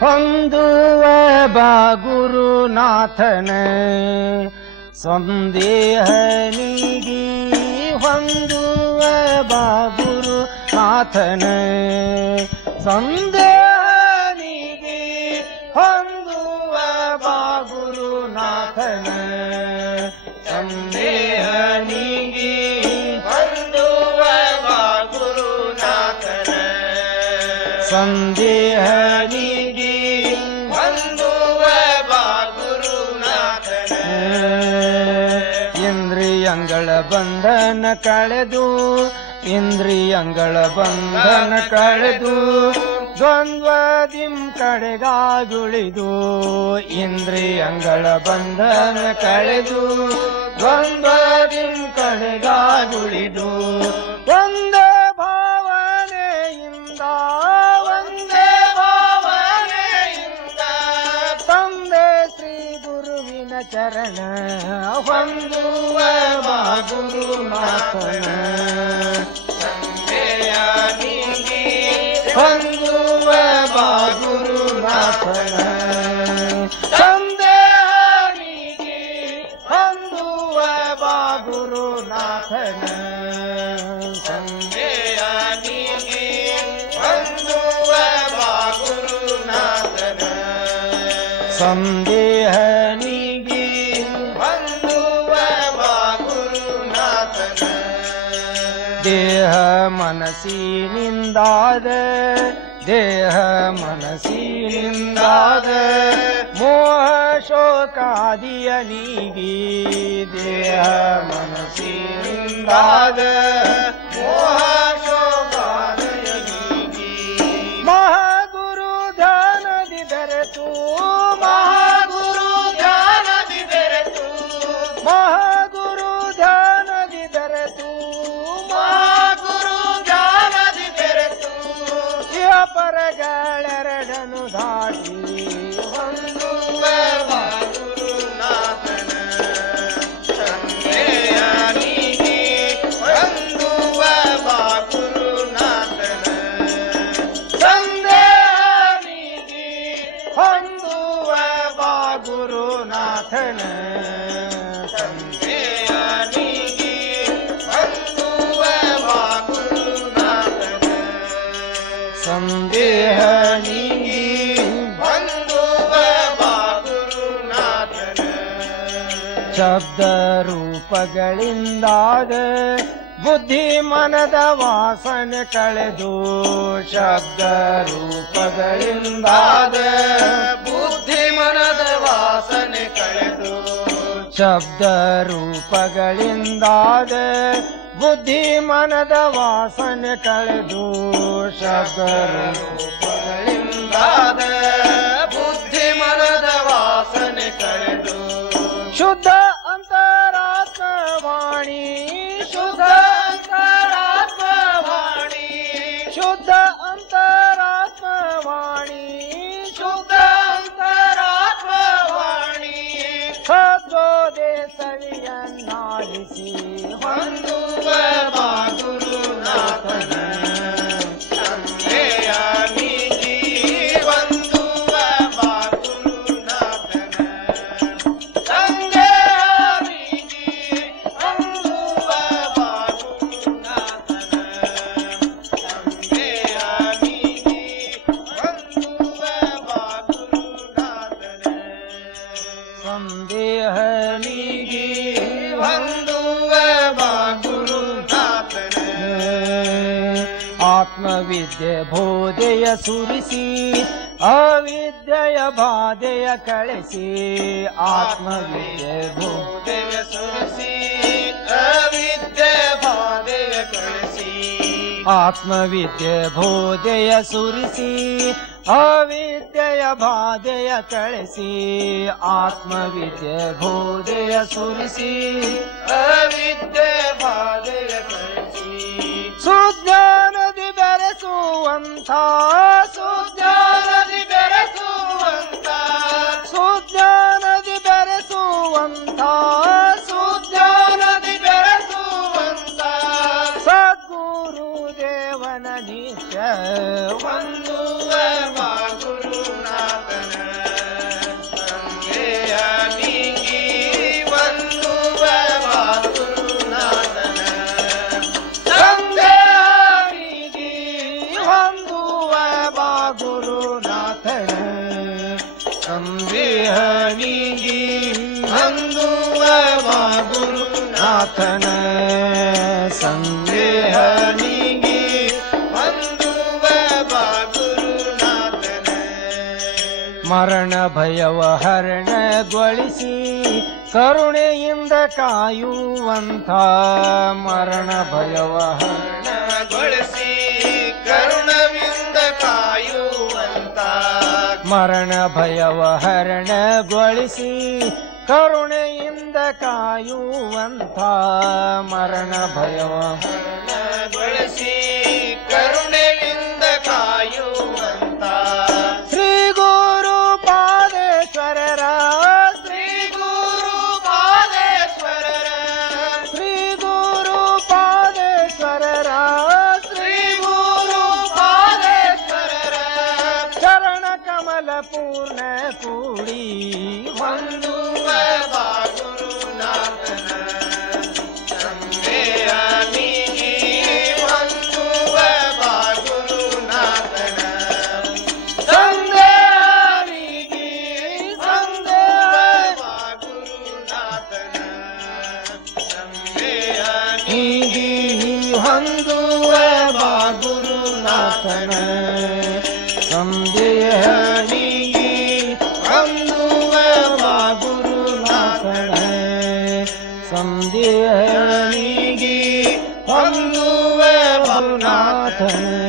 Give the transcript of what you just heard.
ಹೊಂದುವ ಬಾ ಗುರುನಾಥನ ಸಂದೇಹ ನೀಗಿ ಹೊಂದುವ ಬಾ ಗುರುನಾಥನ. ಸಂದೇಹ ಸಂದೇಹ ಹೊಂದುವ ಇಂದ್ರಿಯಂಗಳ ಬಂಧನ ಕಳೆದು, ಇಂದ್ರಿಯಂಗಳ ಬಂಧನ ಕಳೆದು, ದ್ವಂದ್ವದಿಂ ಕಡೆಗಾಗುಳಿದು ಇಂದ್ರಿಯಂಗಳ ಬಂಧನ ಕಳೆದು, ದ್ವಂದ್ವದಿಂ ಕಡೆಗಾಗುಳಿದು ಹೊಂದುವ ಬಾ ಗುರುನಾಥನ ಹೊಂದುವ ಬಾ ಗುರುನಾಥನ ಸಂದೇಹ ನೀಗಿ ಹೊಂದುವ ಬಾ ಗುರುನಾಥನ ಸಂದೇಹ ನೀಗಿ ಹೊಂದುವ ಬಾ ಗುರುನಾಥನ ಸಂದೇಹ देह मनसि निन्दाद देह मनसि निन्दाद। मोह अलीगी देह मनसि निन्दाद। मोह ಶಬ್ದ ರೂಪಗಳಿಂದಾದ ಬುದ್ಧಿ ಮನದ ವಾಸನೆ ಕಳೆದು ಶಬ್ದ ರೂಪಗಳಿಂದಾದ ಬುದ್ಧಿ ಮನದ ವಾಸನೆ ಕಳೆದು ಶಬ್ದ ರೂಪಗಳಿಂದಾದ ಬುದ್ಧಿ ಮನದ ವಾಸನೆ ಕಳೆದು ಶಬ್ದ ರೂಪಗಳಿಂದಾದ ಬುದ್ಧಿ ಮನದ ವಾಸನೆ ಕಳೆದು ಶುದ್ಧ ಅಂತರಾತ್ಮವಾಣಿ ಶುದ್ಧ ಅಂತರಾತ್ಮವಾಣಿ ಶುದ್ಧ ಅಂತರಾತ್ಮವಾಣಿ ಶುದ್ಧ ಅಂತರಾತ್ಮವಾಣಿ. ಸವಿಯನ್ನಾಲಿಸಿ ಹೊಂದುವ ಗುರುನಾಥನ ಆತ್ಮವಿದ್ಯೆ ಬೋಧೆಯ ಸುರಿಸಿ, ಅವಿದ್ಯೆಯ ಬಾಧೆಯ ಕಳಿಸಿ, ಆತ್ಮವಿದ್ಯೆ ಬೋಧೆಯ ಸುರಿಸಿ ಅವಿದ್ಯೆ ಬಾಧೆಯ ಕಳಿಸಿ, ಆತ್ಮವಿದ್ಯೆ ಬೋಧೆಯ ಸುರಿಸಿ, ಅವಿದ್ಯೆಯ ಬಾಧೆಯ ಕಳಿಸಿ, ಆತ್ಮವಿದ್ಯೆ ಬೋಧೆಯ ಸುರಿಸಿ ಅವಿದ್ಯೆ ಬಾಧೆಯ ಬೆರೆಸುವಂತ ಸುಜ್ಞಾನದಿ ಬೆರೆಸುವಂತ ಸುಜ್ಞಾನದಿ ಬೆರೆಸುವಂತ ಗುರುನಾಥನ ಗುರುನಾಥನ. ಮರಣ ಭಯವ ಹರಣಗೊಳಿಸಿ ಕರುಣೆಯಿಂದ ಕಾಯುವಂತ ಮರಣ ಭಯವ ಹರಣ ಮರಣ ಭಯವ ಹರಣಗೊಳಿಸಿ ಕರುಣೆಯಿಂದ ಕಾಯುವಂಥ ಮರಣ ಭಯವ ಕೂಡಿ ಒಂದು ಬಂದುವ ಬಾ ಗುರುನಾಥನ ಸಂದೇಹನಿಗೆ ಬಂದುವ ಬಾ ಗುರುನಾಥನ ಸಂದೇಹನಿಗೆ ಬಂದುವ ಬಾ ಗುರುನಾಥನ ಸಂದೇಹನಿಗೆ ಹೀಗಿ ಹೊಂದುವ ಬಾ ಗುರುನಾಥನ ಸಂದೇಹನಿಗೆ ಸಂದೇಹನಿಗೆ ಹೊಂದುವ ಗುರುನಾಥನ